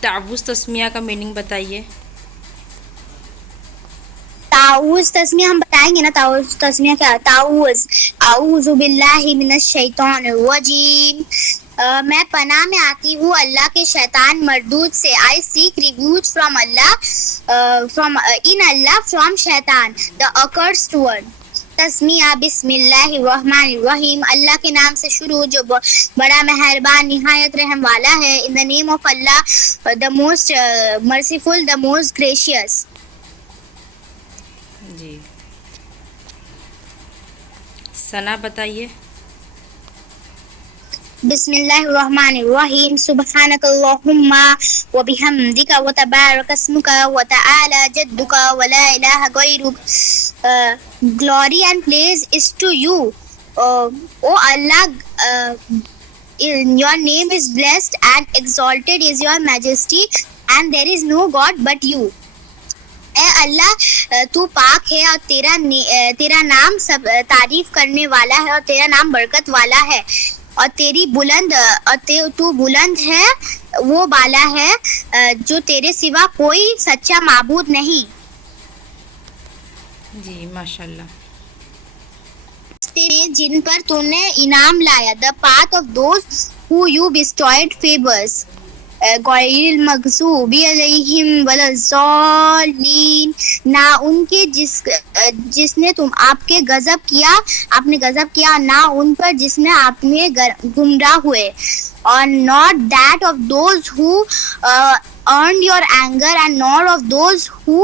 تعوذ تسمیہ کا میننگ بتائیے. تعوذ تسمیہ ہم بتائیں گے نا. تعوذ تسمیہ کیا ہے؟ تعوذ اعوذ باللہ من الشیطان الرجیم. میں پناہ میں آتی ہوں اللہ کے شیطان مردود سے. I seek refuge from Allah in Allah from Shaitan the accursed one. تسمیہ بسم اللہ الرحمن الرحیم. اللہ کے نام سے شروع جو بڑا مہربان نہایت رحم والا ہے. ان the name of Allah, the most merciful, the most gracious. جی. ثنا بتائیے. بسم اللہ الرحمن الرحیم. سبحانک اللہم و بحمدک و تبارک اسمک و تعالی جدک و لا الہ غیرک. Glory and praise is to you, O Allah. Your name is blessed and exalted is your majesty, and there is no God but you. اے اللہ تو پاک ہے اور تیرا نام سب تعریف کرنے والا ہے اور تیرا نام برکت والا ہے اور تو بلند ہے وہ بالا ہے جو تیرے سوا کوئی سچا معبود نہیں. جی ماشاء اللہ. جن پر تو نے انعام لایا. The path of those who you bestowed favors. غیر المغضوب علیہم ولا الضالین. نہ ان کے جس نے آپ نے غضب کیا نہ ان پر جس نے آپ نے گمراہ ہوئے. اور not that of those who earned your anger and nor of those who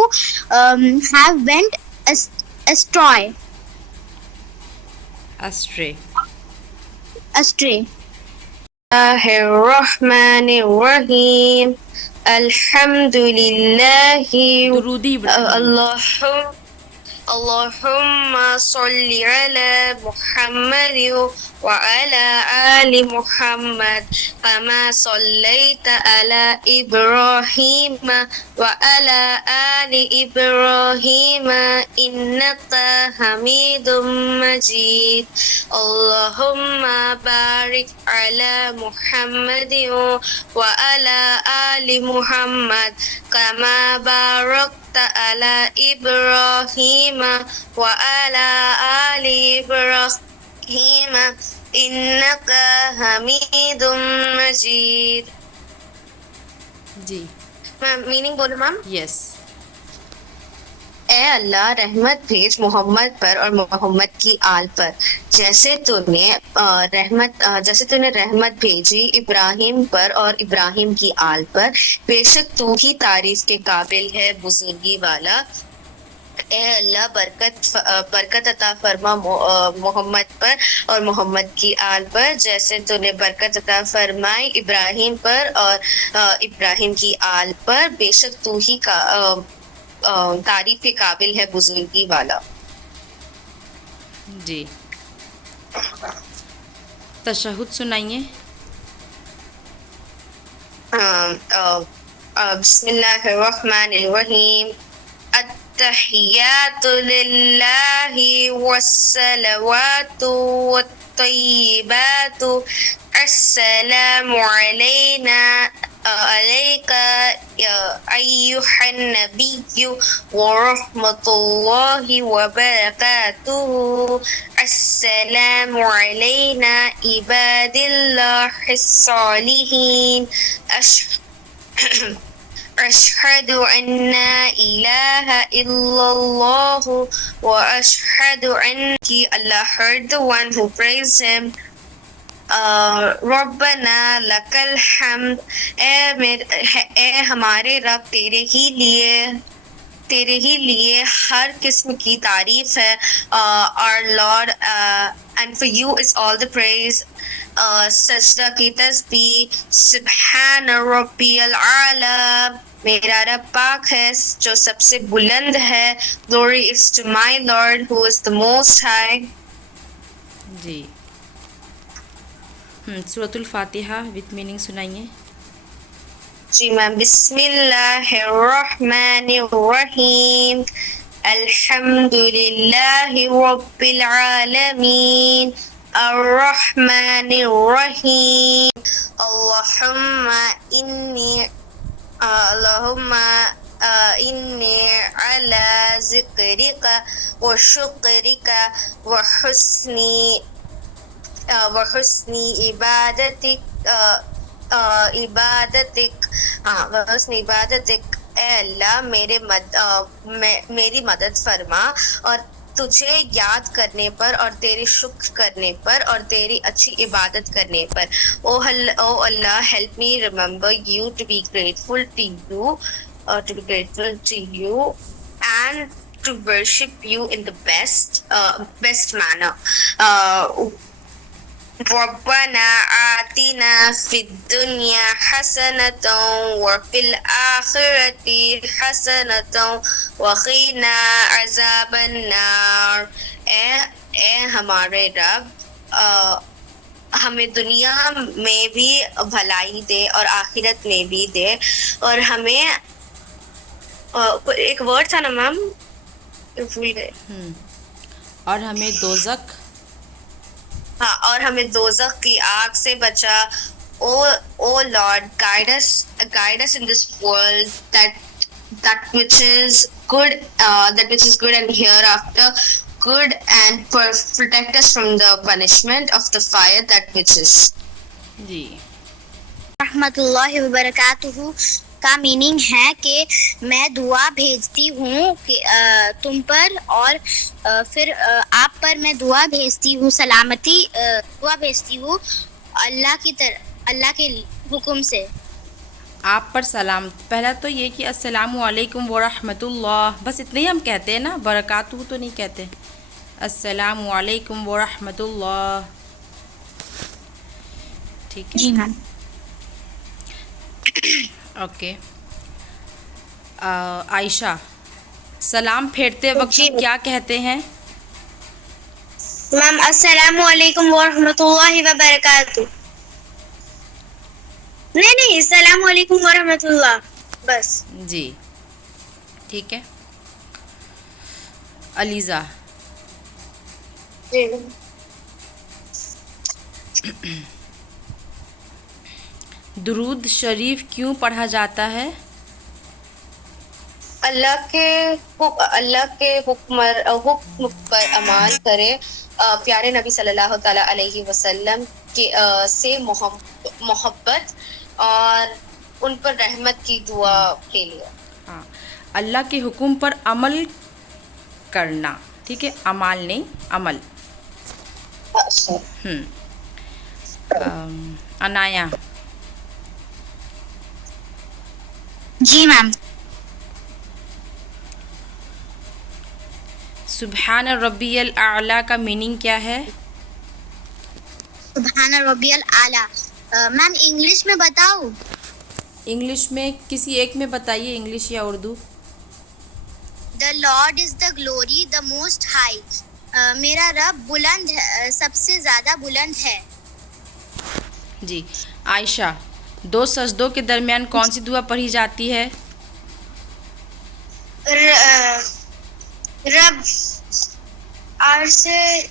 have went astray. الرحمن الرحیم. الحمد للہ. درودی اللہم صلی علی محمد وعلى آل محمد كما صليت على إبراهيم وعلى آل إبراهيم إنك حميد مجيد. اللهم بارك على محمد وعلى آل محمد كما باركت على إبراهيم وعلى آل إبراهيم إنك حميد مجيد. جی. میننگ بولو میم. یس. اے اللہ رحمت بھیج محمد پر اور محمد کی آل پر جیسے تو نے رحمت بھیجی ابراہیم پر اور ابراہیم کی آل پر. بے شک تو ہی تعریف کے قابل ہے بزرگی والا. اے اللہ برکت عطا فرما محمد پر اور محمد کی آل پر جیسے تو نے برکت عطا فرمائی ابراہیم پر اور ابراہیم کی آل پر. بے شک تو ہی تعریف کے قابل ہے بزرگی والا. جی. تشہد سنائیے. بسم اللہ الرحمن الرحیم. التحیات للہ والصلوات والطیبات السلام علینا علیک ایہا النبی ورحمۃ اللہ وبرکاتہ. السلام علینا عباد اللہ الصالحین. اشہد ان لا الہ الا اللہ واشہد ان کی اللہ heard the one who praised him. ربنا لک الحمد. اے ہمارے رب تیرے ہی لیے ہر قسم کی تعریف ہے. Our Lord, and for you is all the praise. سجدہ کی تسبیح. سبحان ربی العلی. میرا رب پاک ہے جو سب سے بلند ہے. Glory is to my Lord who is the most high. جی. سورۃ الفاتحہ وتھ میننگ سنائیے. جی میم. بسم اللہ الرحمن الرحیم. الحمد للہ رب العالمین. الرحمن الرحیم. اللہم انی اللهم إني على ذكرك وشكرك وحسن عبادتك وحسن عبادتك. اے اللہ میری مدد فرما اور تجھے یاد کرنے پر اور تیرے شکر کرنے پر اور تیری اچھی عبادت کرنے پر. او اللہ help me remember you, to be grateful to you and to worship you in the best manner. ربنا آتنا في الدنيا حسنة وفي الآخرة حسنة وقنا عذاب النار. اے ہمارے رب ہمیں دنیا میں بھی بھلائی دے اور آخرت میں بھی دے, اور ہمیں ایک ورڈ تھا نا میم, بھول گئے, اور ہمیں دوزخ, ہاں, اور ہمیں دوزخ کی آگ سے بچا. او lord guide us in this world that which is good and hereafter good, and protect us from the punishment of the fire that which is. جی. رحمۃ اللہ وبرکاتہ کا میننگ ہے کہ میں دعا بھیجتی ہوں کہ تم پر, اور پھر آپ پر میں دعا بھیجتی ہوں, سلامتی دعا بھیجتی ہوں اللہ کے حکم سے. آپ پر سلام. پہلا تو یہ کہ السلام علیکم ورحمۃ اللہ, بس اتنے ہی ہم کہتے ہیں نا, برکاتہ تو نہیں کہتے. السلام علیکم ورحمۃ اللہ. ٹھیک ہے, جی میم. اوکے. عائشہ, سلام پھیرتے وقت جی کیا کہتے ہیں؟ میم السلام علیکم ورحمۃ اللہ وبرکاتہ. نہیں, السلام علیکم ورحمۃ اللہ بس. جی ٹھیک ہے. علیزہ, جی. درود شریف کیوں پڑھا جاتا ہے؟ اللہ کے حکم پر عمل کرے, پیارے نبی صلی اللہ تعالیٰ علیہ وسلم سے محبت اور ان پر رحمت کی دعا کے لیے. ہاں, اللہ کے حکم پر عمل کرنا, ٹھیک ہے, عمل نہیں, عمل. عنایا, جی میم. سبحان ربی الاعلیٰ کا میننگ کیا ہے؟ سبحان ربی الاعلیٰ. میم انگلش میں بتاؤ؟ انگلش میں کسی ایک میں بتائیے, انگلش یا Urdu. The Lord is the glory, the most high. میرا رب بلند ہے, سب سے زیادہ بلند ہے. جی. عائشہ, دو سجدوں کے درمیان کون سی دعا پڑھی جاتی ہے؟ رب آر سے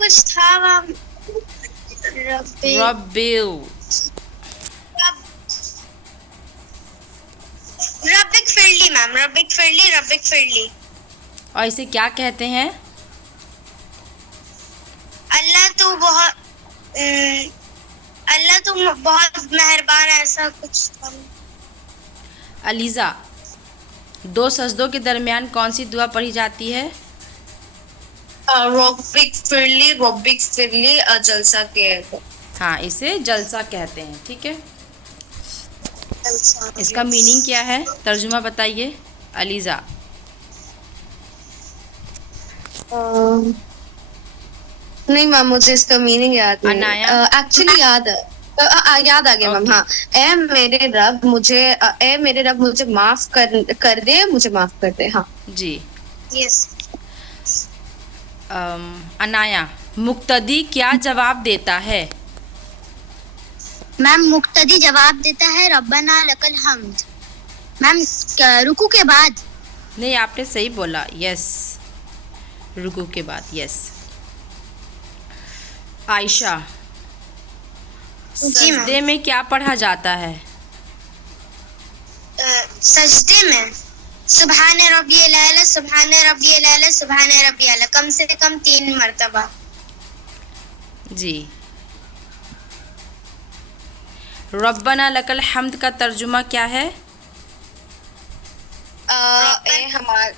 کچھ تھا. ربک فرلی میم, ربک فرلی. اور اسے کیا کہتے ہیں؟ اللہ تو بہت مہربان, ایسا کچھ تھا. علیزہ, دو سجدوں کے درمیان کون سی دعا پڑھی جاتی ہے؟ ربک فرلی جلسہ کے. ہاں, اسے جلسہ کہتے ہیں, ٹھیک ہے. اس کا میننگ کیا ہے, ترجمہ بتائیے علیزہ. نہیں میم, مجھے اس کا میننگ یاد نہیں. ایکچولی یاد آ گیا میم. ہاں, اے میرے رب مجھے معاف کر دے, مجھے معاف کر دے. ہاں جی. یس. عنایا, مقتدی کیا جواب دیتا ہے؟ میم مقتدی جواب دیتا ہے ربنا لک الحمد. میم رکوع کے بعد. نہیں, آپ نے صحیح بولا, یس, رکوع کے بعد, یس. عائشہ, جی میم. سجدے میں کیا پڑھا جاتا ہے؟ سجدے میں سبحان ربی الاعلی، سبحان ربی الاعلی، سبحان ربی الاعلی، کم سے کم 3 مرتبہ. جی. ربنا لک الحمد کا ترجمہ کیا ہے؟ اے ہمارے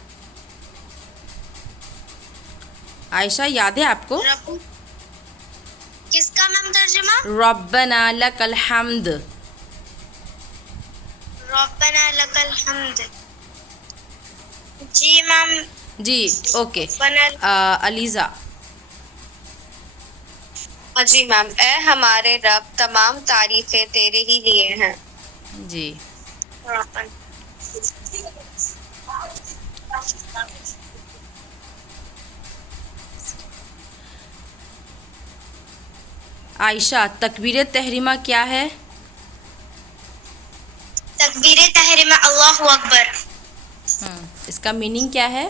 عائشہ یاد ہے آپ کو؟ رب کس کا میم ترجمہ؟ ربنا لک الحمد. ربنا لک الحمد. جی میم. جی اوکے. علیزہ. جی میم. اے ہمارے رب، تمام تعریفیں تیرے ہی لیے ہیں. جی. عائشہ تکبیر تحریمہ کیا ہے؟ تکبیر تحریمہ اللہ اکبر. اس کا میننگ کیا ہے؟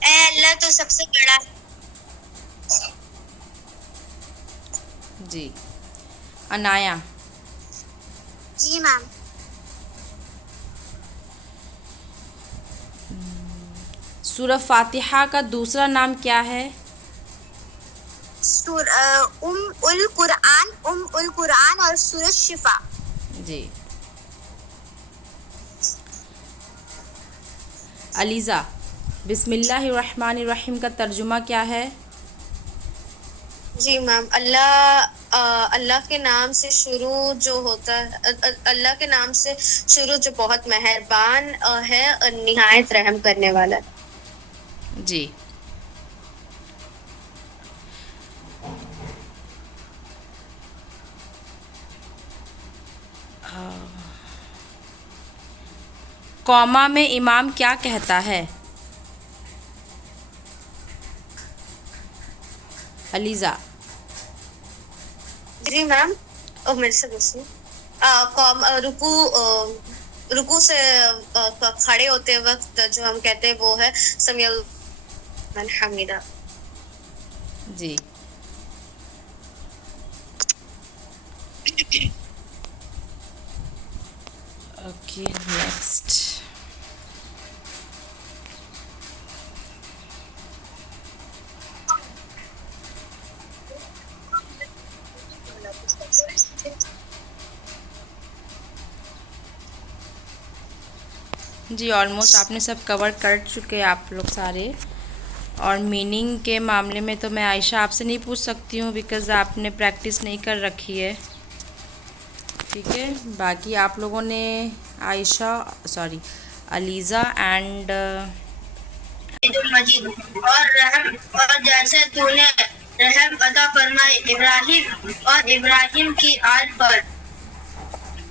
اے اللہ تو سب سے بڑا ہے. جی. عنایا. جی میم. سورہ فاتحہ کا دوسرا نام کیا ہے؟ القرآن اور سورہ شفا. جی. علیزہ بسم اللہ الرحمن الرحیم کا ترجمہ کیا ہے؟ جی میم. اللہ کے نام سے شروع جو ہوتا ہے، اللہ کے نام سے شروع جو بہت مہربان ہے اور نہایت رحم کرنے والا ہے. جی. قوما میں امام کیا کہتا ہے؟ علیزہ. جی میم. میرے سے پوچھیے. رکوع سے کھڑے ہوتے وقت جو ہم کہتے ہیں وہ ہے سمیع لمن حمیدہ. جی. Okay next. جی آلموسٹ آپ نے سب کور کر چکے آپ لوگ سارے. اور میننگ کے معاملے میں تو میں عائشہ آپ سے نہیں پوچھ سکتی ہوں بیکاز آپ نے پریکٹس نہیں کر رکھی ہے. ٹھیک ہے. باقی آپ لوگوں نے علیزہ اینڈ مجید اور رحم، اور جیسے تو نے رحم عطا فرمائے ابراہیم اور ابراہیم کی آل پر.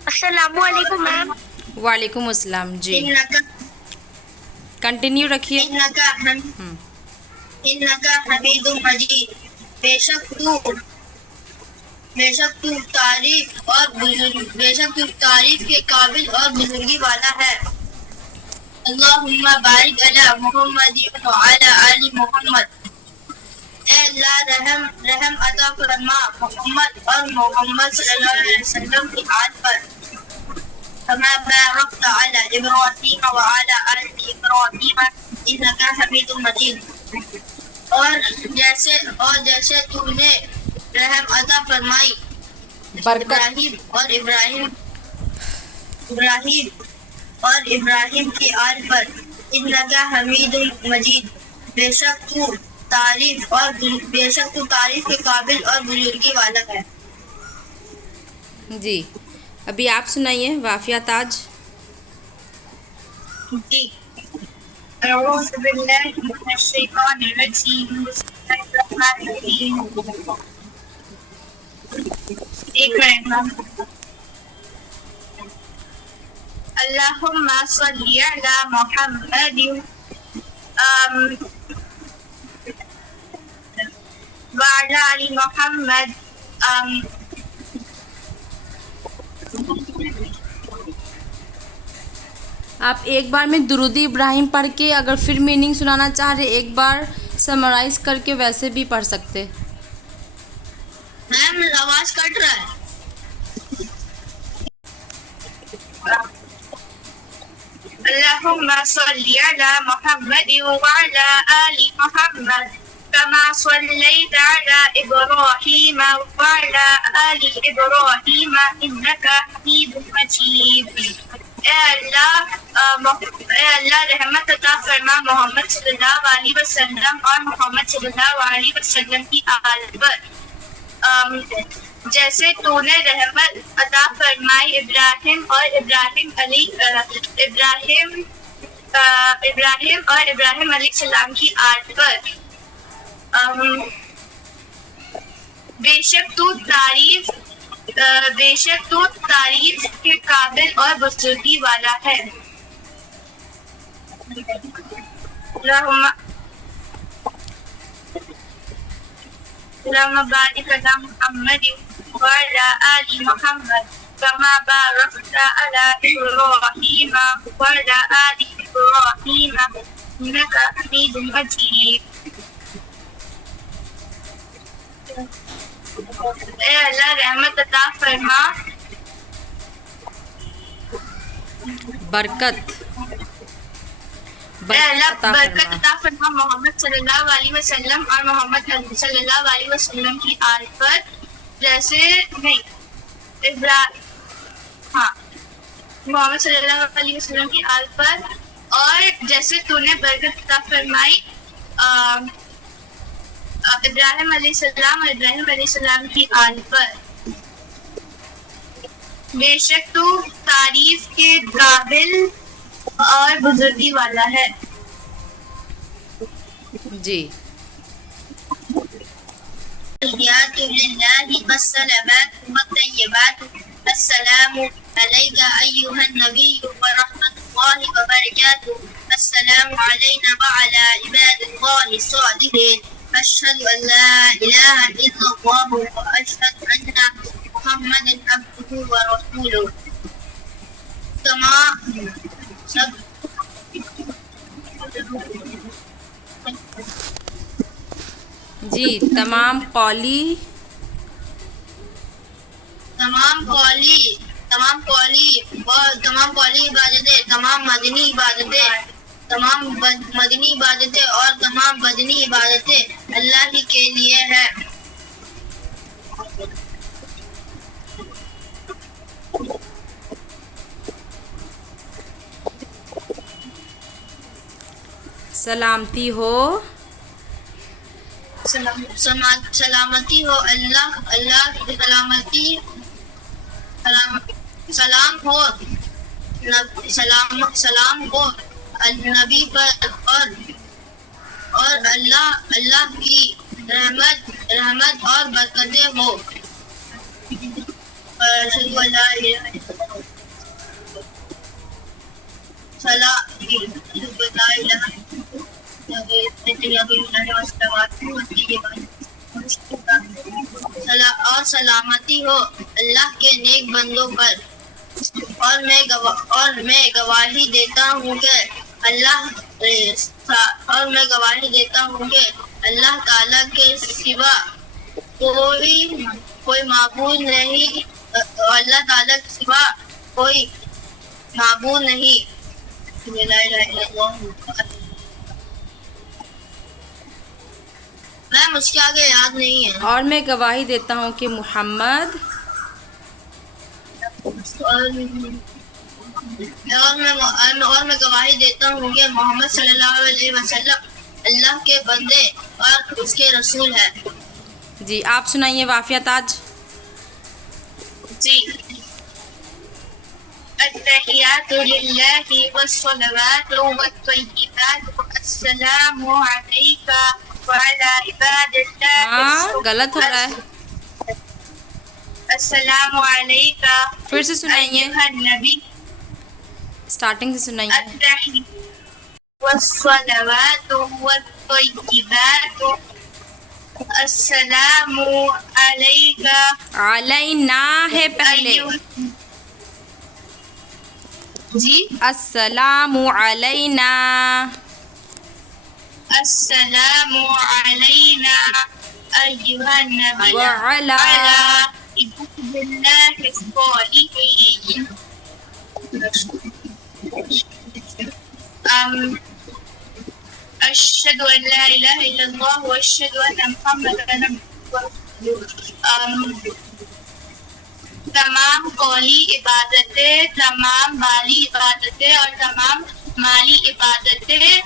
السلام علیکم میم. وعلیکم السلام. جی انکا کنٹینیو رکھیے. انکا حمید مجید. بے شک تو تعریف کے قابل اور بزرگی والا ہے. اللہم بارک علی محمد وعلی آل محمد. اے اللہ رحم عطا فرما محمد اور محمد صلی اللہ علیہ وسلم کی آل پر. کما بارکت علی ابراہیم وعلی آل ابراہیم انک حمید مجید. اور جیسے تو نے رحم عطا فرمائی ابراہیم کی آل پر. انک حمید مجید. بے شک تو تعریف کے قابل اور بزرگی والا ہے. جی ابھی آپ سنائیے وافیہ تاج. جی. اعوذ باللہ من الشیطان الرجیم. بسم اللہ الرحمن الرحیم. ایک منٹ. اللہم صلی علی محمد وعلی آل محمد. آپ ایک بار میں درود ابراہیم پڑھ کے اگر پھر میننگ سنانا چاہ رہے ایک بار سمرائز کر کے ویسے بھی پڑھ سکتے. میم آواز کٹ رہا ہے. اللهم صل على محمد وعلى آل محمد كما صليت على إبراهيم وعلى آل إبراهيم إنك حميد مجيد. اے اللہ رحمت عطا فرما محمد صلی اللہ علیہ وسلم اور محمد صلی اللہ علیہ وسلم کی آل پر جیسے تو نے رحمت عطا فرمائی ابراہیم اور ابراہیم علیہ السلام کی آل پر. بے شک تو تعریف کے قابل اور بزرگی والا ہے. اللهم بارك على محمد وعلى آل محمد كما باركت على إبراهيم وعلى آل إبراهيم إنك حميد مجيد. اے اللہ رحمت عطا فرما برکت اے اللہ برکت عطا فرما محمد صلی اللہ علیہ وسلم اور محمد صلی اللہ علیہ وسلم کی آل پر جیسے محمد صلی اللہ علیہ وسلم کی آل پر اور جیسے تو نے برکت عطا فرمائی ابراہیم علیہ السلام اور ابراہیم علیہ السلام کی آل پر. بے شک تو تعریف کے قابل اور بزرگی والا ہے. جی. التحيات لله والسلامات والطيبات. السلام عليك أيها النبي ورحمة الله وبركاته. السلام علينا وعلى عباد الله الصالحين. أشهد أن لا إله إلا الله وأشهد أن محمدا عبده ورسوله. تمام سب جی تمام قولی عبادتیں، تمام مدنی عبادتیں اور تمام بدنی عبادتیں اللہ ہی کے لیے ہے. سلامتی ہو سلامتی ہو اللہ کی سلامتی سلام ہو نبی پر اور اللہ کی رحمت اور برکتیں ہو. اشہد ان لا الہ الا اور سلامتی ہو اللہ کے نیک بندوں پر. اور میں گواہی دیتا ہوں کہ اللہ تعالیٰ کے سوا کوئی معبود نہیں. اللہ تعالیٰ کے سوا کوئی معبود نہیں. میم اس کے آگے یاد نہیں ہے. اور میں گواہی دیتا ہوں کہ محمد اور میں گواہی دیتا ہوں کہ محمد صلی اللہ علیہ وسلم اللہ کے بندے اور اس کے رسول ہے. جی آپ سنائیے وافیہ تاج. جی. التحیات للہ والصلوات والطیبات السلام علیک وعلی عباد اللہ. غلط ہو رہا ہے. السلام علیک. پھر سے سنائیے, النبی. اسٹارٹنگ سے سنائیے. والصلوات والطیبات السلام علیک. علینا ہے پہلے. جی. السلام علینا. السلام علینا أيها النبي وعلى على عباد الله الصالحين أشهد أن لا إله إلا الله وأشهد أن محمدا تمام قولی عبادتیں، تمام مالی عبادتیں اور تمام مالی عبادتیں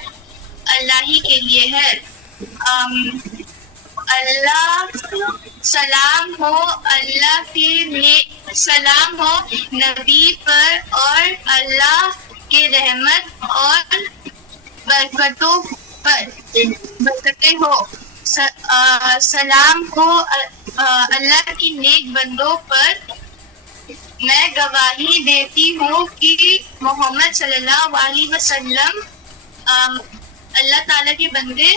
اللہ ہی کے لیے ہے. اللہ سلام ہو اللہ کے سلام ہو نبی پر اور اللہ کے رحمت اور برکتوں پر برکتیں ہو. سلام ہو اللہ کی نیک بندوں پر. میں گواہی دیتی ہوں کہ محمد صلی اللہ علیہ وسلم اللہ تعالیٰ کے بندے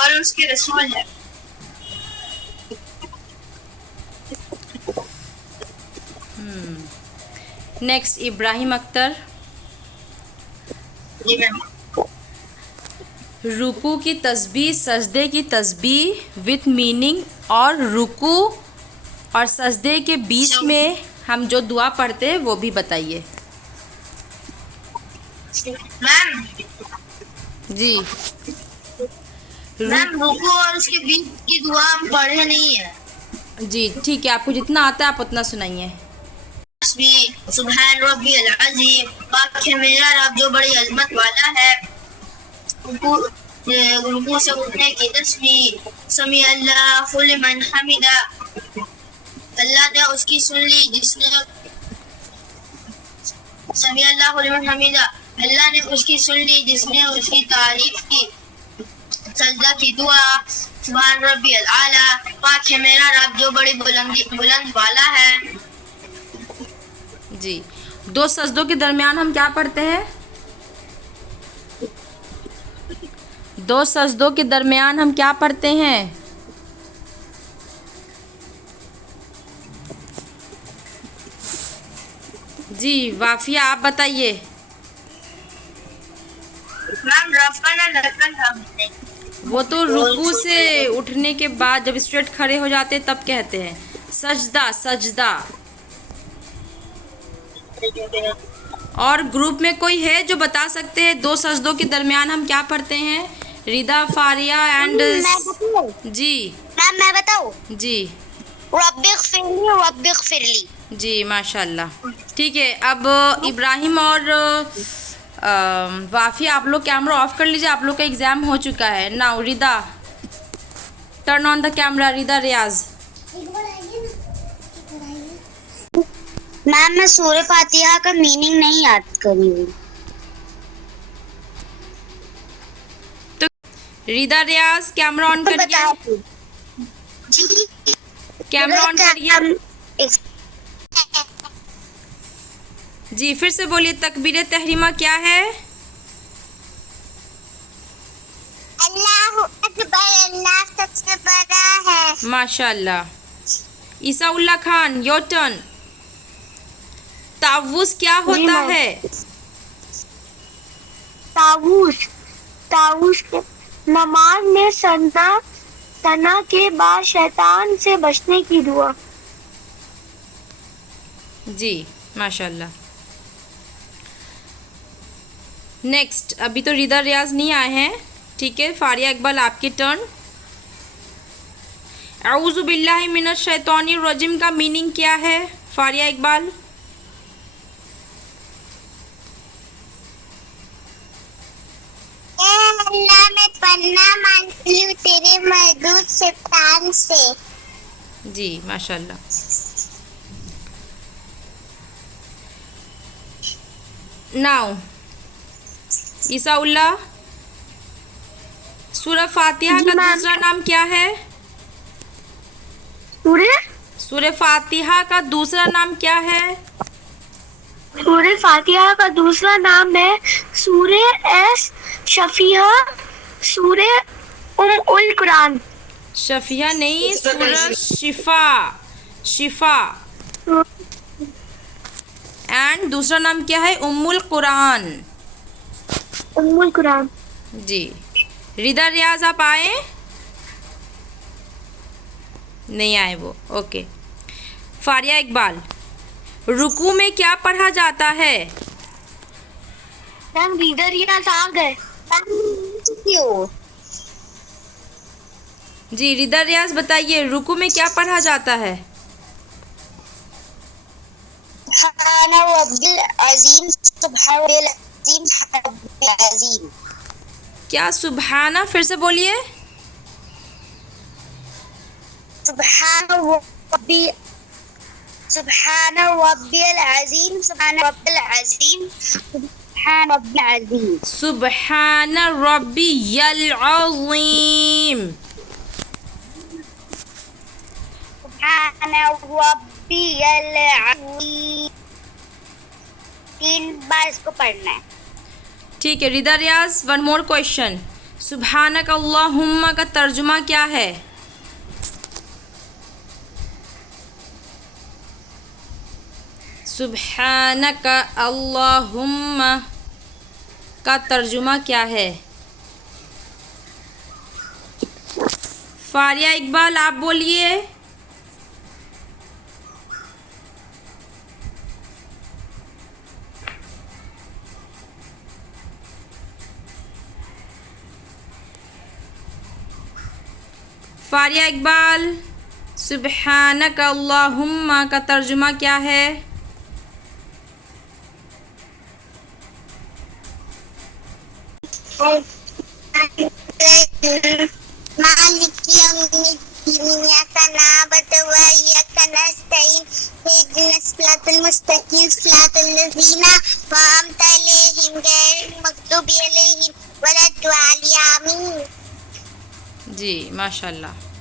اور اس کے رسول ہیں. نیکسٹ ابراہیم اختر. جی میم. رکوع کی تسبیح سجدے کی تسبیح وتھ میننگ اور رکوع اور سجدے کے بیچ میں ہم جو دعا پڑھتے ہیں وہ بھی بتائیے. میم جی میم رکوع اور اس کے بیچ کی دعا ہم پڑھے نہیں ہے. جی ٹھیک ہے، آپ کو جتنا آتا ہے آپ اتنا سنائیے. سبحان ربی العظیم، پاک ہے میرا رب جو بڑی عظمت والا ہے. رکوع سے اٹھنے کی تسبیح. سمیع اللہ لمن حمدہ، اللہ نے اس کی سن لی جس نے سمیع اللہ لمن حمدہ، اللہ نے اس کی سن لی جس نے اس کی تعریف کی. سجدہ کی دعا. سبحان ربی الاعلیٰ، پاک ہے میرا رب جو بڑی بلند والا ہے. جی دو سجدوں کے درمیان ہم کیا پڑھتے ہیں؟ دو سجدوں کے درمیان ہم کیا پڑھتے ہیں؟ جی وافیہ آپ بتائیے. میم ربنا لک الحمد. وہ تو رکوع سے اٹھنے کے بعد جب اسٹریٹ کھڑے ہو جاتے تب کہتے ہیں. سجدہ سجدہ. اور گروپ میں کوئی ہے جو بتا سکتے ہیں دو سجدوں کے درمیان ہم کیا پڑھتے ہیں؟ ریدا، فاریہ اینڈ جی میم میں بتاؤں؟ جی رب اغفر لی. جی ماشاء اللہ. ٹھیک ہے، اب ابراہیم اور وافیہ آپ لوگ کیمرہ آف کر لیجیے، آپ لوگ کا ایگزام ہو چکا ہے. Now Rida turn on the camera. Rida Riaz. Ma'am میں سورہ فاتحہ کا میننگ نہیں یاد کری ہوں. ریدا ریاض کیمرہ آن کریے. کیمرہ آن کریے. جی پھر سے بولیے. تکبیر تحریمہ کیا ہے؟ اللہ اکبر، اللہ سب سے بڑا ہے. ماشاء اللہ. عیسیٰ اللہ خان یور ٹرن. تعوذ کیا ہوتا ہے؟ تعوذ نماز میں ثنا کے بعد شیطان سے بچنے کی دعا. جی ماشاء اللہ. نیکسٹ ابھی تو ریدا ریاض نہیں آئے ہیں. ٹھیک ہے، فاریہ اقبال آپ کی ٹرن. اعوذ باللہ من الشیطان الرجیم کا میننگ کیا ہے فاریہ اقبال؟ اللہ میں پناہ مانگتی ہوں تیرے محدود شیطان سے. جی ماشاء اللہ. ناؤ عیسیٰ اللہ، سورہ فاتحہ کا دوسرا نام کیا ہے؟ سورہ فاتحہ کا دوسرا نام کیا ہے؟ سورہ فاتحہ کا دوسرا نام ہے سورہ شفیہ، سورہ القرآن. شفیہ نہیں، سورہ شفا. اینڈ دوسرا نام کیا ہے؟ القرآن. القرآن. جی ریدا ریاض آپ آئیں. نہیں آئے وہ. اوکے. فاریہ اقبال, رکوع میں کیا پڑھا جاتا ہے؟ میم ریڈر ریاض آ گئے. جی ریدر ریاض بتائیے, رکوع میں کیا پڑھا جاتا ہے؟ سبحان ربی العظیم سبحان ربی العظیم سبحان ربی العظیم. کیا سبحانہ؟ پھر سے بولیے. سبحان ربی العظیم سبحان ربی العظیم سبحان ربی العظیم. سبحان ربی العظیم. سبحان ربی العظیم. 3 بار اس کو پڑھنا ہے. ٹھیک ہے ریدر ریاض, ون مور کوشچن. سبحانک اللہم کا ترجمہ کیا ہے؟ سبحانک اللہم کا ترجمہ کیا ہے؟ فاریہ اقبال آپ بولیے. فاریہ اقبال, سبحانک اللہم کا ترجمہ کیا ہے؟ مالک یوم الدین ایاک نعبد و ایاک نستعین اهدنا الصراط المستقیم صراط الذین انعمت علیہم غیر المغضوب علیہم ولا الضالین. آمین. جی ماشاء اللہ.